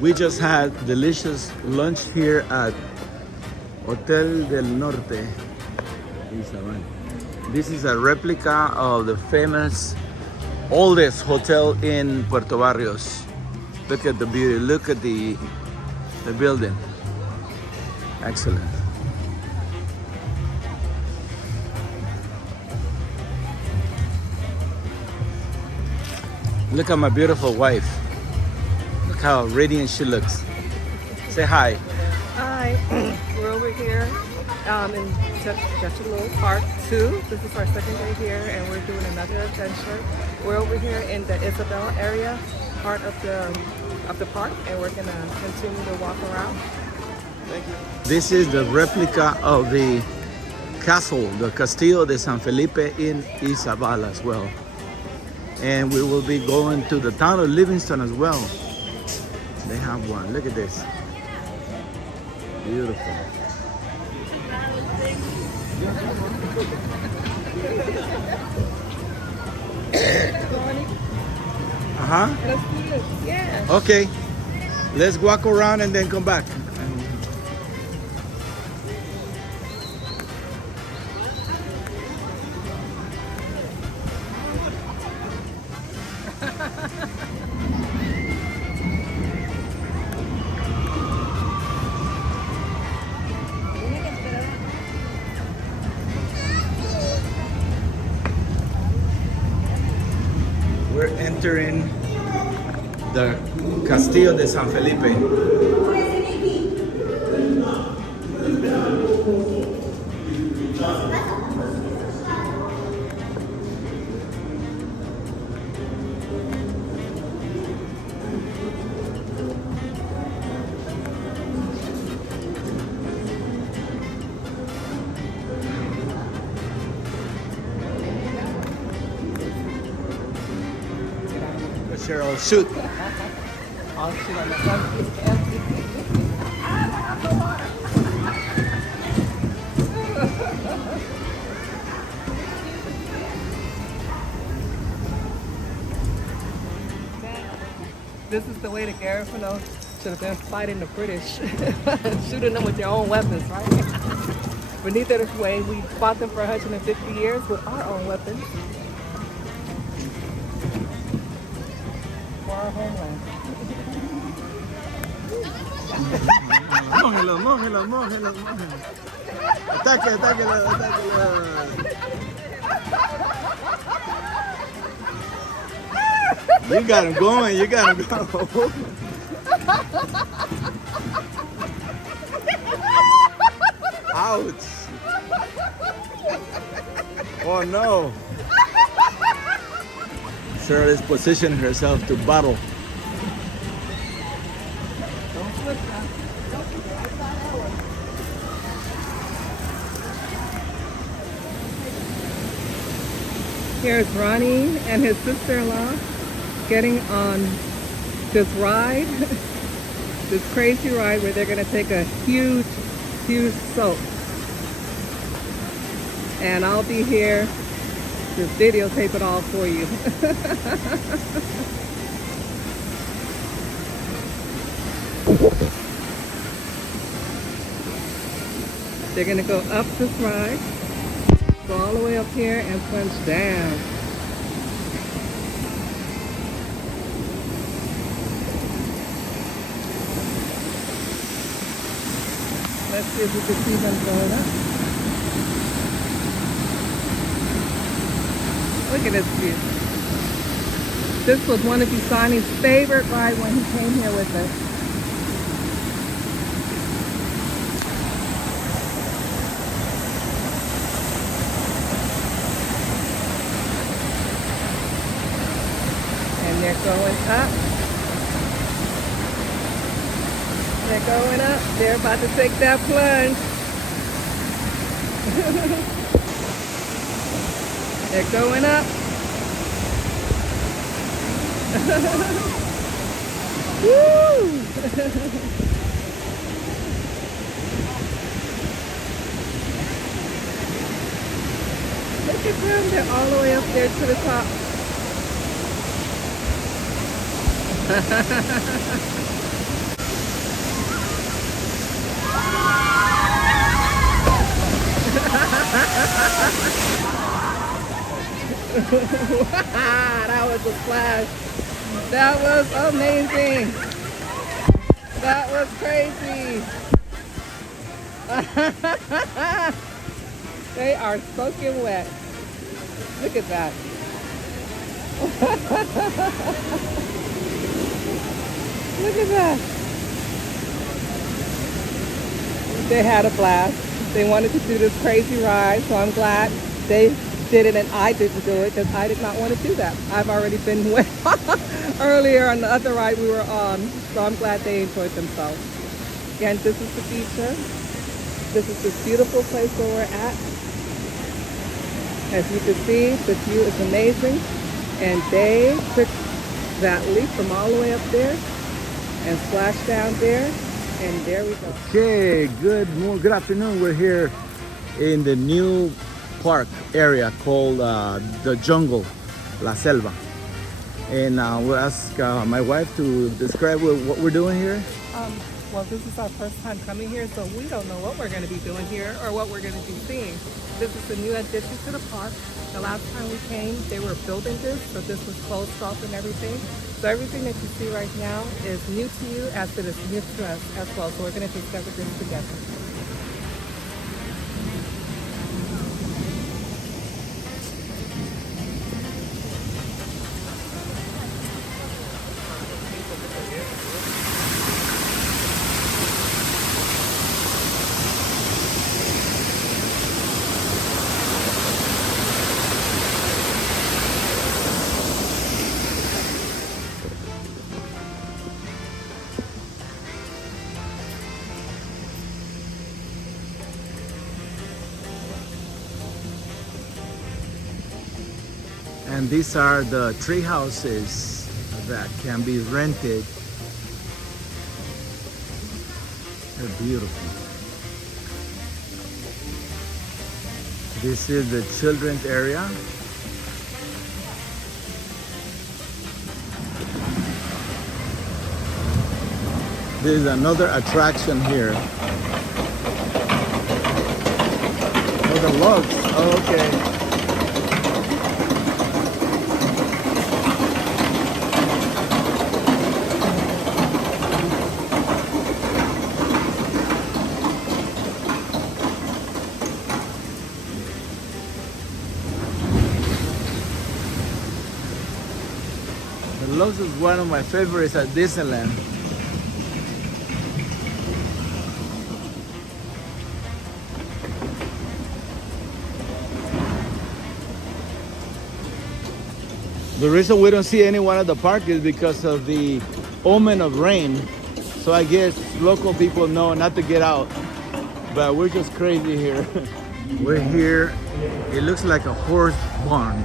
We just had delicious lunch here at Hotel del Norte. This is a replica of the famous oldest hotel in Puerto Barrios. Look at the beauty, look at the building. Excellent. Look at my beautiful wife. Look how radiant she looks. Say hi. Hi, we're over here in Xetulul Park 2. This is our second day here and we're doing another adventure. We're over here in the Isabel area, part of the park, and we're gonna continue to walk around. Thank you. This is the replica of the castle, the Castillo de San Felipe in Isabel as well. And we will be going to the town of Livingston as well. They have one. Look at this. Beautiful. Uh-huh. Let's do this. Yeah. Okay. Let's walk around and then come back. We're entering the Castillo de San Felipe. Cheryl, shoot. I'll shoot on the This is the way the Garifano should have been fighting the British, shooting them with their own weapons, right? But neither way, we fought them for 150 years with our own weapons. For our homeland. Mójelo, mójelo, mójelo, mójelo. Ataque, atáquelo, atáquelo. You got him going, you got him going. Ouch. Oh no. Sarah is positioning herself to battle. Here's Ronnie and his sister-in-law getting on this ride, this crazy ride where they're going to take a huge, huge soak. And I'll be here to videotape it all for you. They're going to go up this ride, go all the way up here and plunge down. Let's see if we can see them going up. Look at this view. This was one of Usani's favorite rides when he came here with us. And they're going up. They're going up. They're about to take that plunge. They're going up. Woo! Look at them. They're all the way up there to the top. That was a splash. That was amazing. That was crazy. They are soaking wet. Look at that. Look at that. They had a blast. They wanted to do this crazy ride, so I'm glad they did it and I didn't do it because I did not want to do that. I've already been wet earlier on the other ride we were on, so I'm glad they enjoyed themselves. Again, this is the feature. This is this beautiful place where we're at. As you can see, the view is amazing. And they took that leap from all the way up there and splashed down there. And there we go. Okay, good afternoon. We're here in the new park area called the Jungle, La Selva. And we'll ask my wife to describe what we're doing here. Well, this is our first time coming here, so we don't know what we're going to be doing here or what we're going to be seeing. This is the new addition to the park. The last time we came, they were building this, so this was closed off and everything. So everything that you see right now is new to you as it is new to us as well. So we're going to discover this together. And these are the tree houses that can be rented. They're beautiful. This is the children's area. This is another attraction here. Oh, the logs. Oh, okay. The logs is one of my favorites at Disneyland. The reason we don't see anyone at the park is because of the omen of rain. So I guess local people know not to get out. But we're just crazy here. We're here. It looks like a horse barn.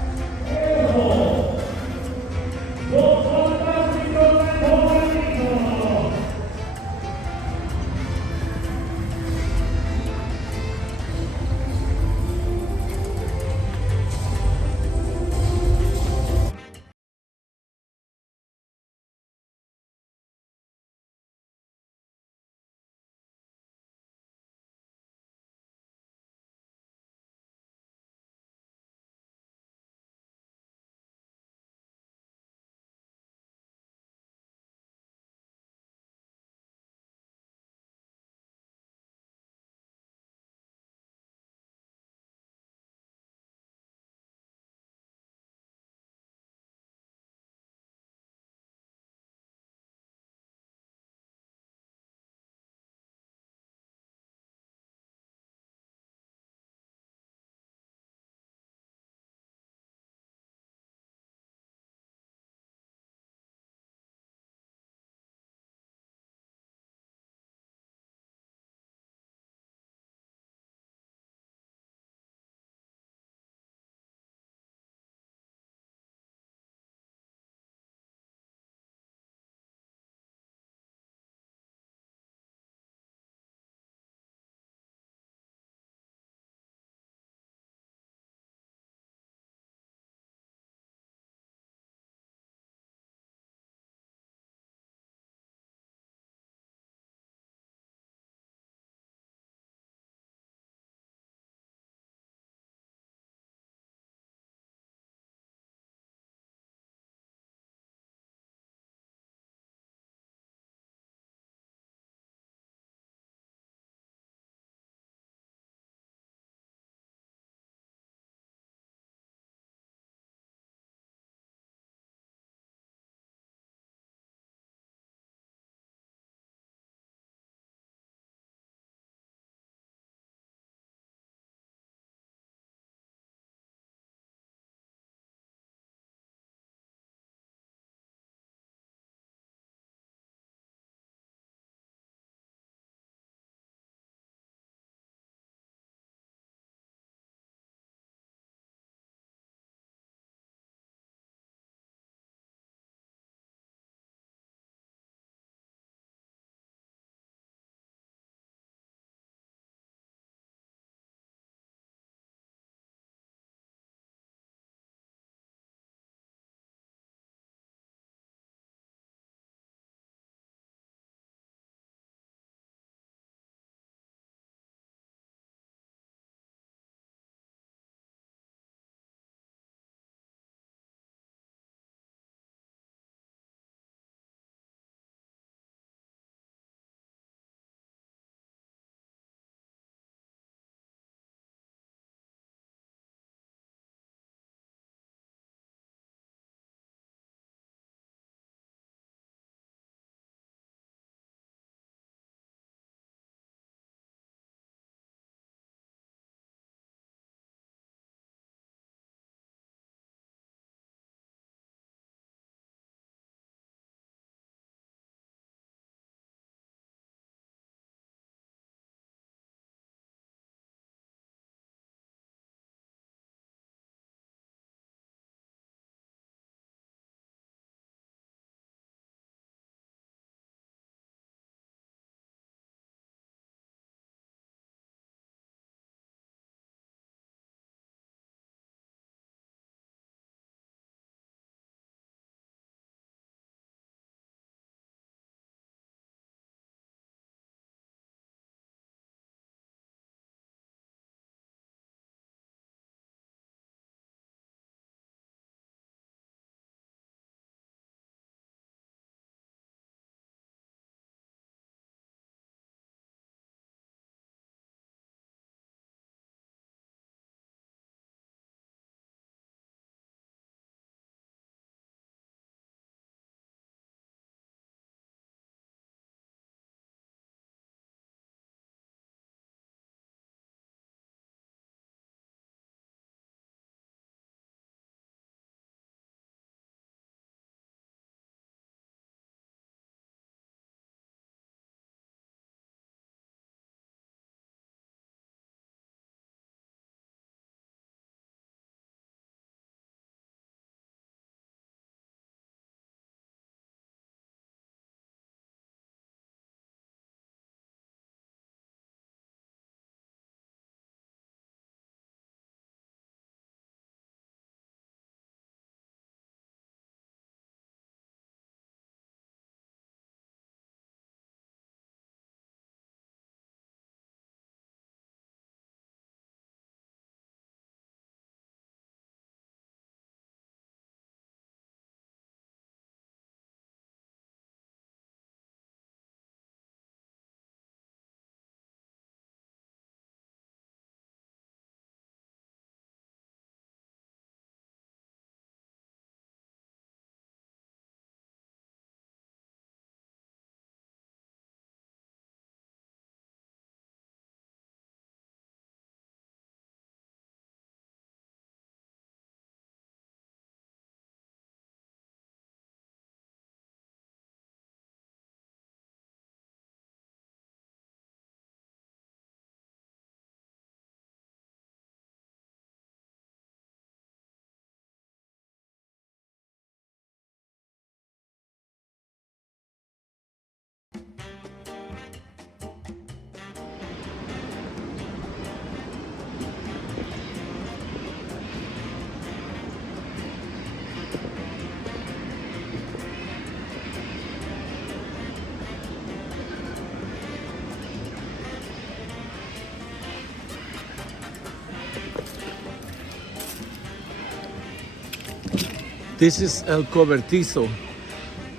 This is El Cobertizo.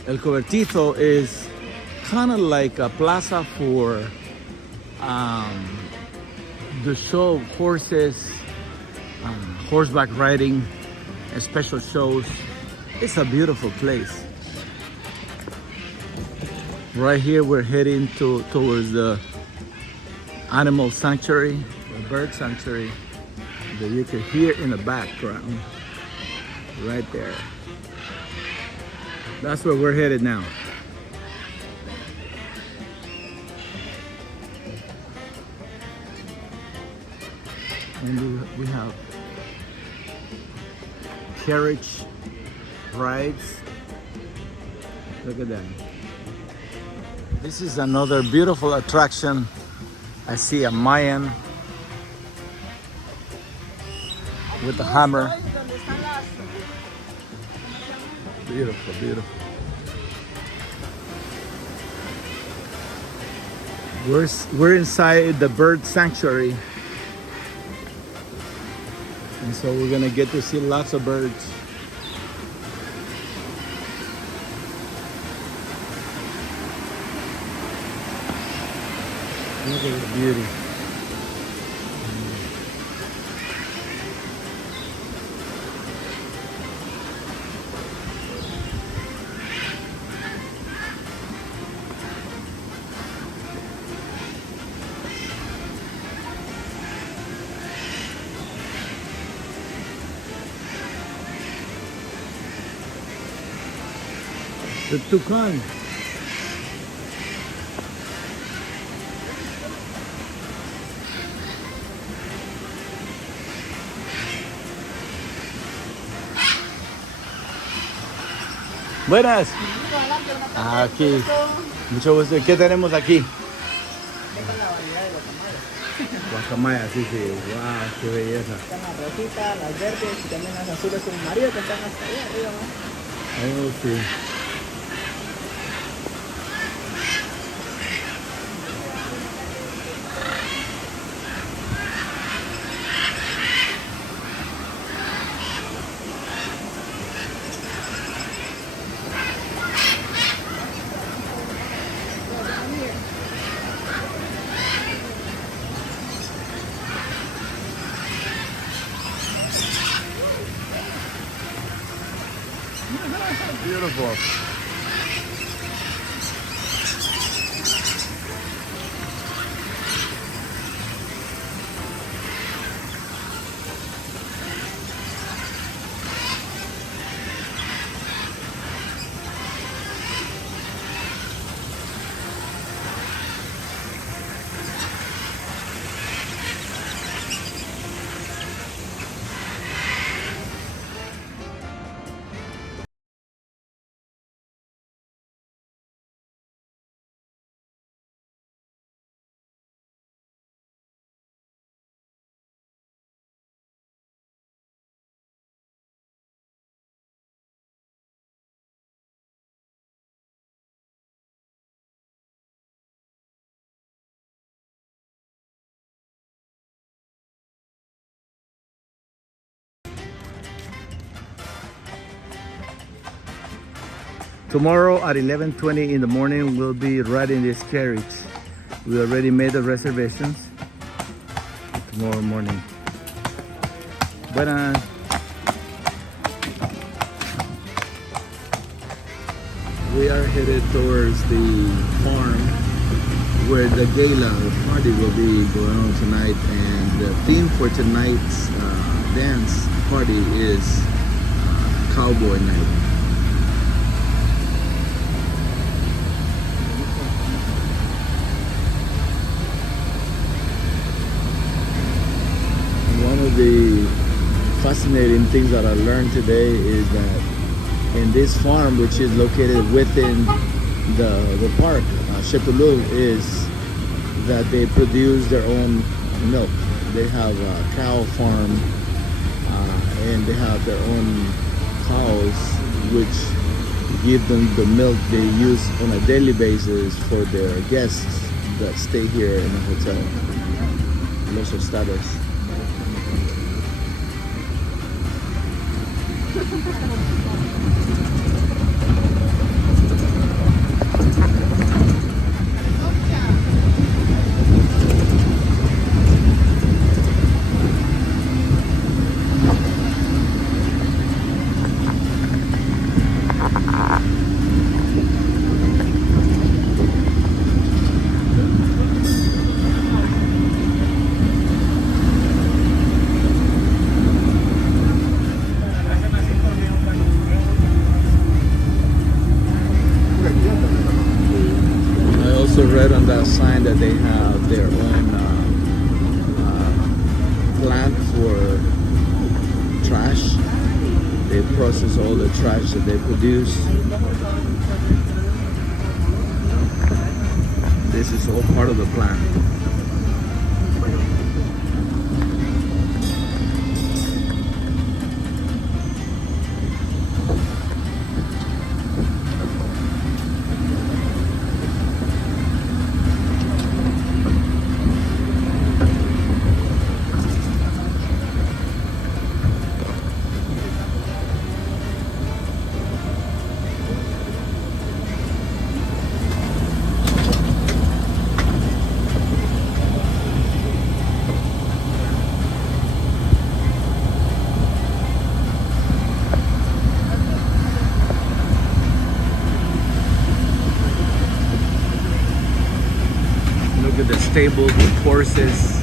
El Cobertizo is kind of like a plaza for the show of horses, horseback riding, and special shows. It's a beautiful place. Right here we're heading towards the animal sanctuary, the bird sanctuary that you can hear in the background. Right there. That's where we're headed now. And we have carriage rides. Look at that. This is another beautiful attraction. I see a Mayan with a hammer. Beautiful, beautiful. We're inside the bird sanctuary. And so we're gonna get to see lots of birds. Look at the beauty. The toucan. Buenas. Aquí. Mucho gusto. ¿Qué tenemos aquí? Guacamaya, sí, sí. Wow, qué belleza. Están las rojitas, las verdes y también las azules con marido que están hasta allá arriba, ¿no? Oh, sí. Beautiful. Tomorrow at 11:20 in the morning, we'll be riding this carriage. We already made the reservations. Tomorrow morning. Buenas. We are headed towards the farm where the gala party will be going on tonight, and the theme for tonight's dance party is Cowboy Night. One of the fascinating things that I learned today is that in this farm, which is located within the park, Xetulul, is that they produce their own milk. They have a cow farm, and they have their own cows, which give them the milk they use on a daily basis for their guests that stay here in the hotel, Los Estados. also read on that sign that they have their own plant for trash. They process all the trash that they produce. This is all part of the plant. Look at the stable with horses.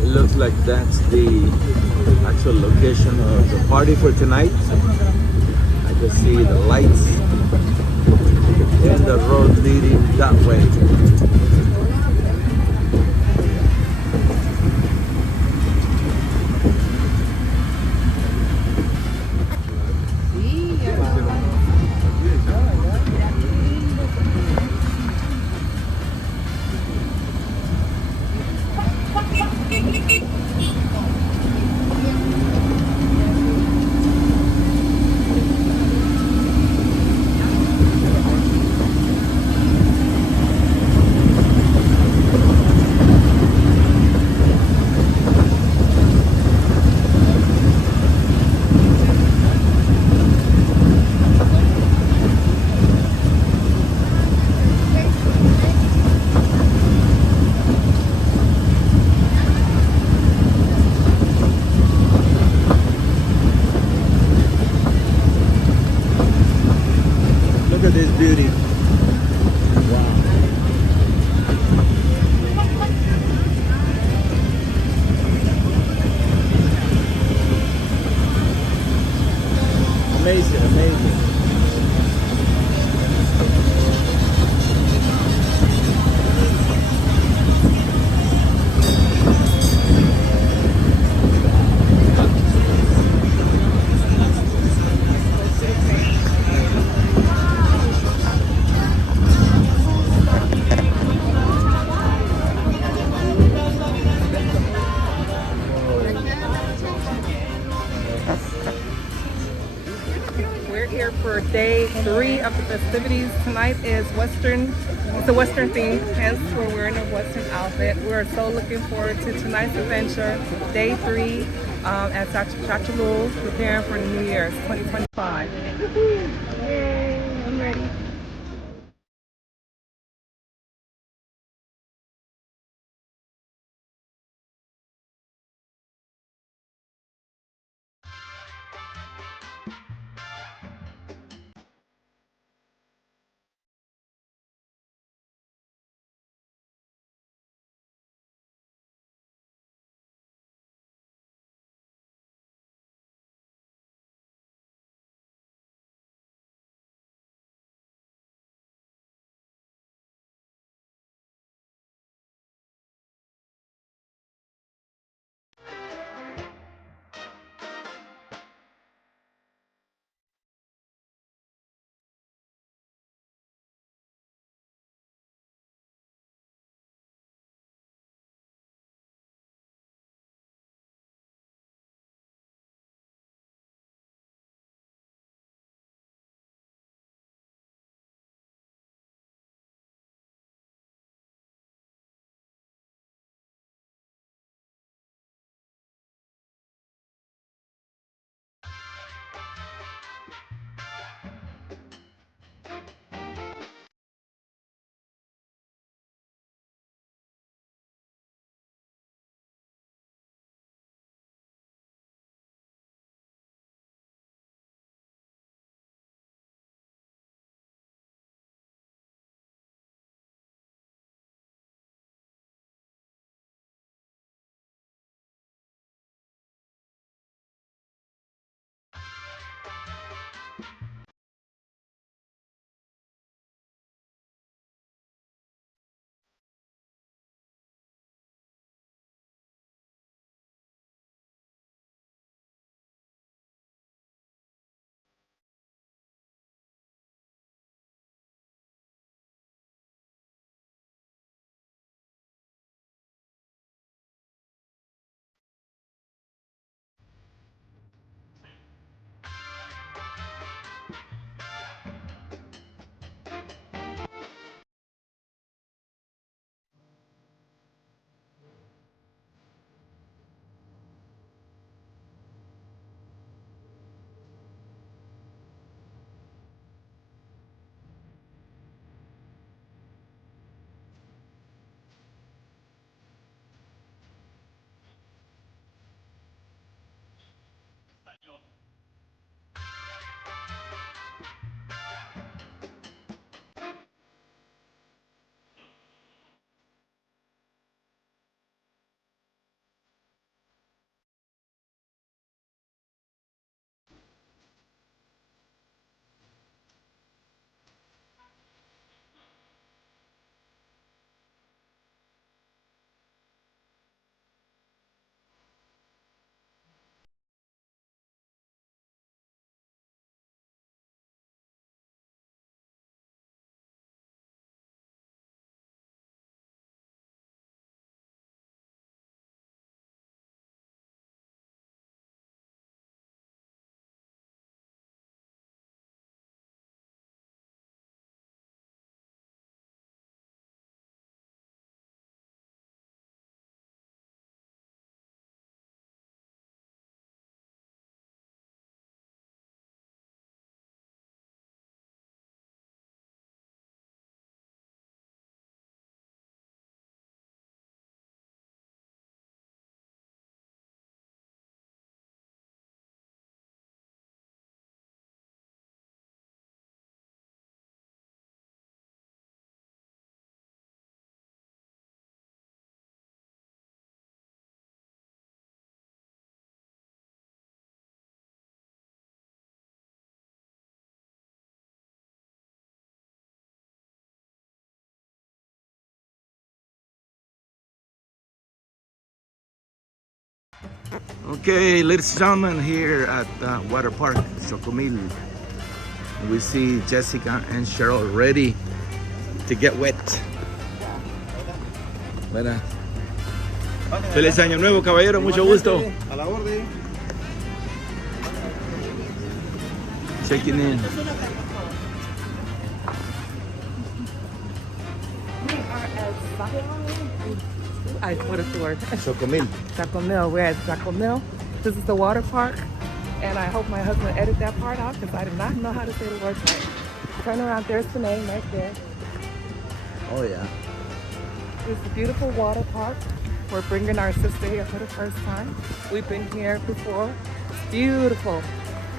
It looks like that's the actual location of the party for tonight. I can see the lights and the road leading that way. Look at this beauty. Wow. Amazing, amazing. We're here for day 3 of the festivities. Tonight is Western. It's a Western theme, hence we're wearing a Western outfit. We're so looking forward to tonight's adventure, day 3 at Xetulul, preparing for the New Year's 2025. Yay, I'm ready. Okay, ladies and gentlemen, here at Water Park, Xocomil, we see Jessica and Cheryl ready to get wet. Bueno. Feliz año nuevo, caballero, mucho gusto. A la orden. Checking in. What is the word? Xocomil. Xocomil. We're at Xocomil. This is the water park, and I hope my husband edit that part out because I do not know how to say the words right. Turn around. There's the name right there. Oh yeah. It's a beautiful water park. We're bringing our sister here for the first time. We've been here before. It's beautiful.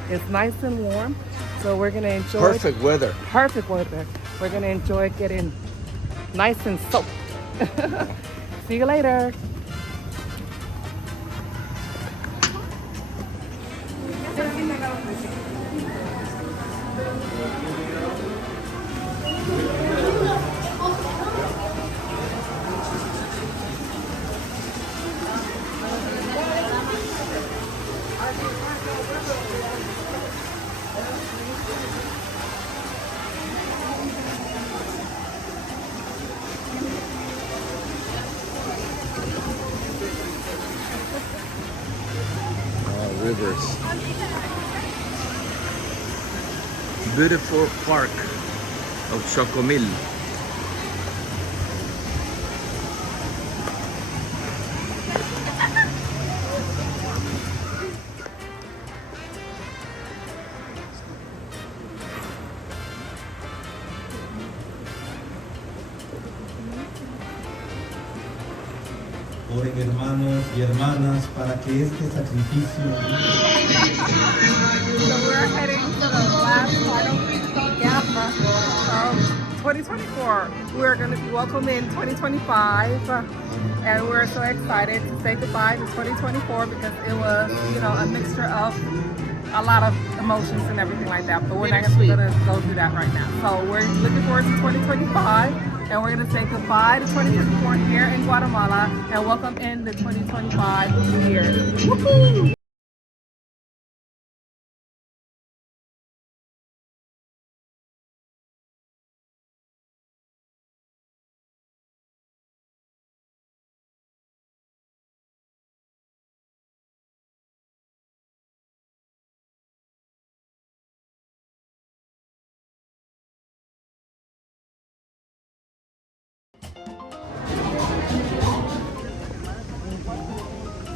It's nice and warm, so we're gonna enjoy. Perfect weather. Perfect weather. We're gonna enjoy getting nice and soaked. See you later. Rivers. Beautiful park of Xocomil. Oren hermanos y hermanas para que este sacrificio So we're heading to the last final Gamma of 2024. We're going to be welcoming 2025, and we're so excited to say goodbye to 2024 because it was, you know, a mixture of a lot of emotions and everything like that. But we're not going to go through that right now. So we're looking forward to 2025, and we're going to say goodbye to 2024 here in Guatemala and welcome in the 2025 New Year. Woohoo!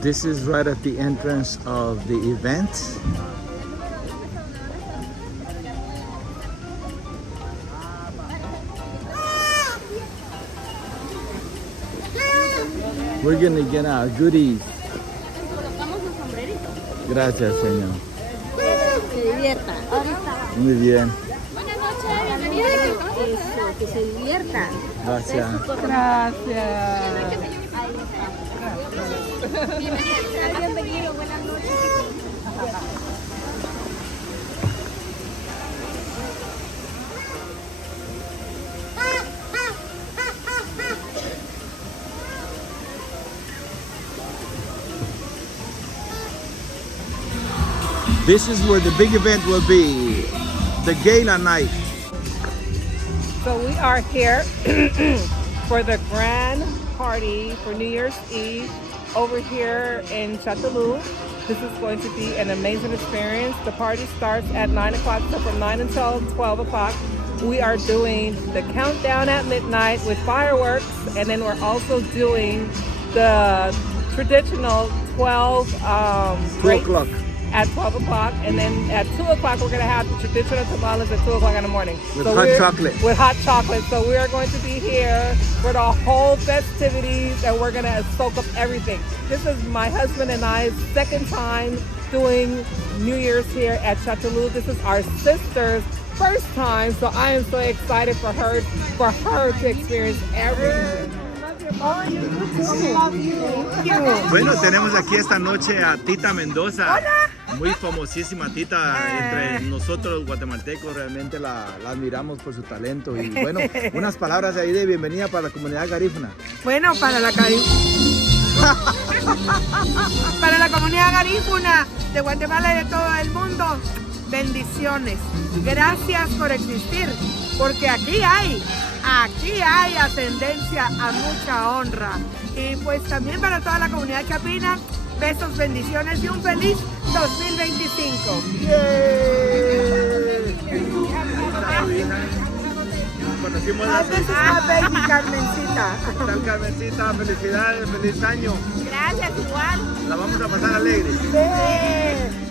This is right at the entrance of the event. We're gonna get our goodies. Gracias, señor. Se divierta. Muy bien. Buenas noches, bienvenidos. Eso, que se diviertan. Gracias. Gracias. Bienvenido, buenas noches. This is where the big event will be, the gala night. So we are here for the grand party for New Year's Eve over here in Xetulul. This is going to be an amazing experience. The party starts at 9 o'clock, so from 9 until 12 o'clock. We are doing the countdown at midnight with fireworks, and then we're also doing the traditional 12 2 o'clock. at 12 o'clock, and then at 2 o'clock we're going to have the traditional tamales at 2 o'clock in the morning. With hot chocolate. With hot chocolate. So we are going to be here for the whole festivities, and we're going to soak up everything. This is my husband and I's second time doing New Year's here at Xetulul. This is our sister's first time, so I am so excited for her to experience everything. Bueno, tenemos aquí esta noche a Tita Mendoza. Muy famosísima Tita entre nosotros guatemaltecos, realmente la admiramos por su talento. Y bueno, unas palabras ahí de bienvenida para la comunidad garífuna. Bueno, para la Para la comunidad garífuna de Guatemala y de todo el mundo, bendiciones. Gracias por existir, porque aquí hay ascendencia a mucha honra. Y pues también para toda la comunidad chapina, besos, bendiciones y un feliz 2025. Conocimos This is my baby Carmencita. ¿Qué tal, Carmencita? Felicidades, feliz año. Gracias, igual. La vamos a pasar alegre. Sí.